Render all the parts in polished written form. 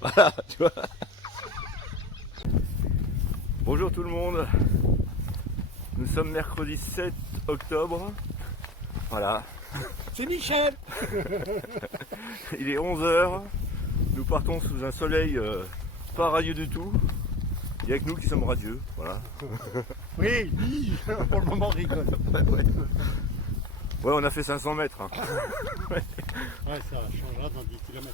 Voilà, tu vois. Bonjour tout le monde. Nous sommes mercredi 7 octobre. Voilà. C'est Michel. Il est 11 h. Nous partons sous un soleil pas radieux du tout. Il n'y a que nous qui sommes radieux. Voilà. Oui, pour le moment on rigole. Ouais, on a fait 500 mètres. Hein. Ouais, ça changera dans 10 km.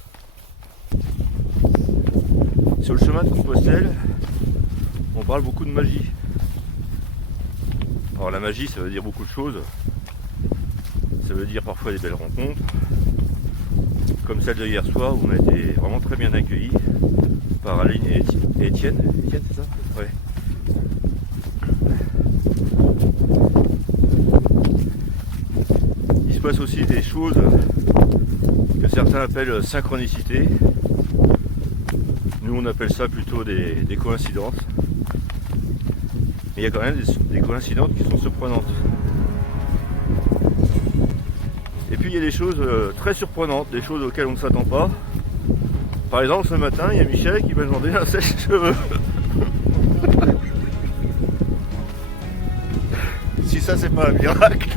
Sur le chemin de Compostelle, on parle beaucoup de magie. Alors la magie, ça veut dire beaucoup de choses. Ça veut dire parfois des belles rencontres, comme celle de hier soir où on a été vraiment très bien accueillis par Aline et Étienne. Étienne, c'est ça? Ouais. Il se passe aussi des choses que certains appellent synchronicité. Nous on appelle ça plutôt des coïncidences. Mais il y a quand même des coïncidences qui sont surprenantes. Et puis il y a des choses très surprenantes, des choses auxquelles on ne s'attend pas. Par exemple ce matin il y a Michel qui m'a demandé un sèche-cheveux. Si ça c'est pas un miracle.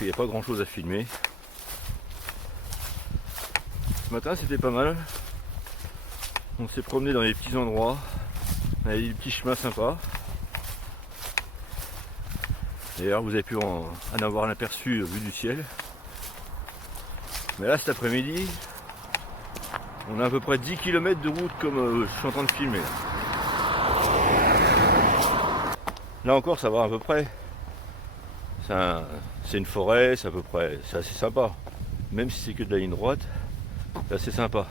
Il n'y a pas grand chose à filmer. Ce matin c'était pas mal. On s'est promené dans les petits endroits. On avait des petits chemins sympas. D'ailleurs vous avez pu en avoir un aperçu vu du ciel. Mais là cet après-midi, on a à peu près 10 km de route comme je suis en train de filmer. Là encore ça va à peu près. C'est une forêt, c'est à peu près, c'est assez sympa. Même si c'est que de la ligne droite, c'est assez sympa.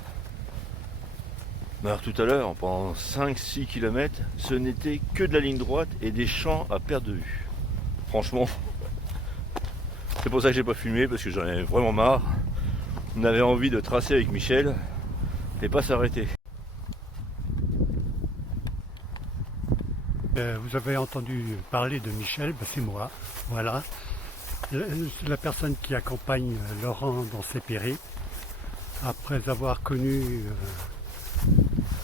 Mais alors tout à l'heure, pendant 5-6 km, ce n'était que de la ligne droite et des champs à perte de vue. Franchement, c'est pour ça que j'ai pas filmé, parce que j'en avais vraiment marre. On avait envie de tracer avec Michel et pas s'arrêter. Vous avez entendu parler de Michel, c'est moi, voilà. La personne qui accompagne Laurent dans ses périples, après avoir connu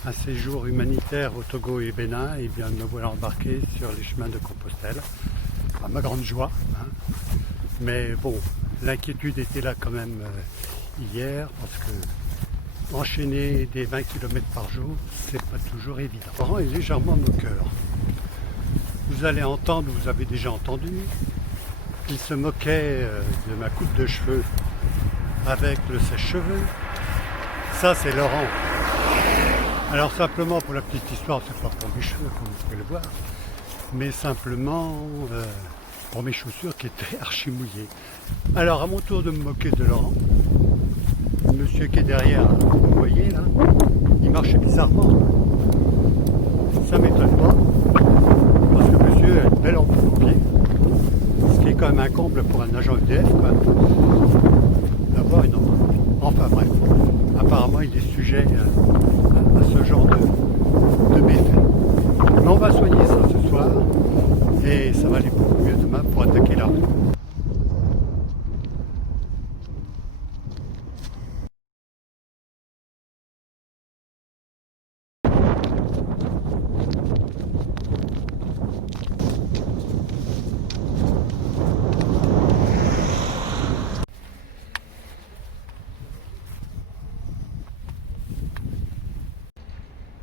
un séjour humanitaire au Togo et Bénin, et bien me voilà embarqué sur les chemins de Compostelle, à ma grande joie. Hein. Mais bon, l'inquiétude était là quand même hier, parce que enchaîner des 20 km par jour, c'est pas toujours évident. Laurent est légèrement moqueur. Vous allez entendre, vous avez déjà entendu, il se moquait de ma coupe de cheveux avec le sèche-cheveux. Ça, c'est Laurent. Alors simplement, pour la petite histoire, c'est pas pour mes cheveux, comme vous pouvez le voir, mais simplement pour mes chaussures qui étaient archi mouillées. Alors, à mon tour de me moquer de Laurent, le monsieur qui est derrière, vous voyez là, il marchait bizarrement. Ça m'étonne pas, parce que monsieur a une belle ampoule au pied, ce qui c'est quand même un comble pour un agent EDF quoi, d'avoir une ampoule. Enfin bref, apparemment il est sujet à ce genre de méfaits. Mais on va soigner ça ce soir et ça va aller beaucoup mieux demain pour attaquer la route.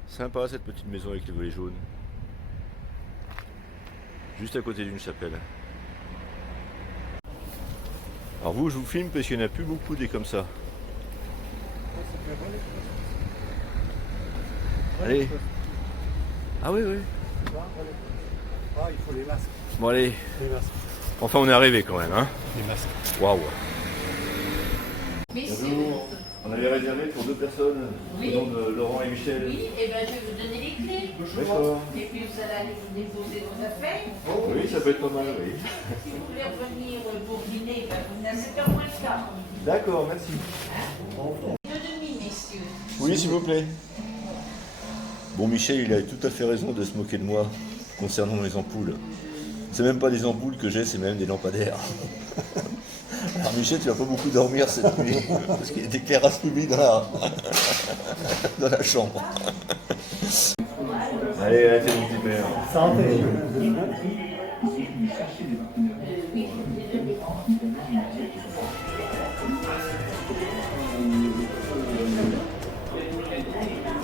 Sympa cette petite maison avec les volets jaunes. Juste à côté d'une chapelle. Alors vous, je vous filme parce qu'il n'y en a plus beaucoup des comme ça. Allez. Ah oui, oui. Ah, il faut les masques. Bon allez. Les masques. Enfin on est arrivé quand même, hein. Les masques. Waouh. Bonjour. On avait réservé pour 2 personnes, Oui. au nom de Laurent et Michel. Oui, et ben je vais vous donner les clés. D'accord. Et puis vous allez aller vous déposer vos affaires. Oui, ça peut être pas mal, oui. Si vous voulez revenir pour dîner, ben vous venez à 7h moins le quart. D'accord, merci. 2h30, messieurs. Oui, s'il vous plaît. Bon, Michel, il a tout à fait raison de se moquer de moi concernant les ampoules. C'est même pas des ampoules que j'ai, c'est même des lampadaires. Alors Michel, tu vas pas beaucoup dormir cette nuit, parce qu'il y a des terrasses publiques dans la chambre. Allez, allez, c'est mon petit père. Santé.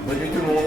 Bonne nuit tout le monde.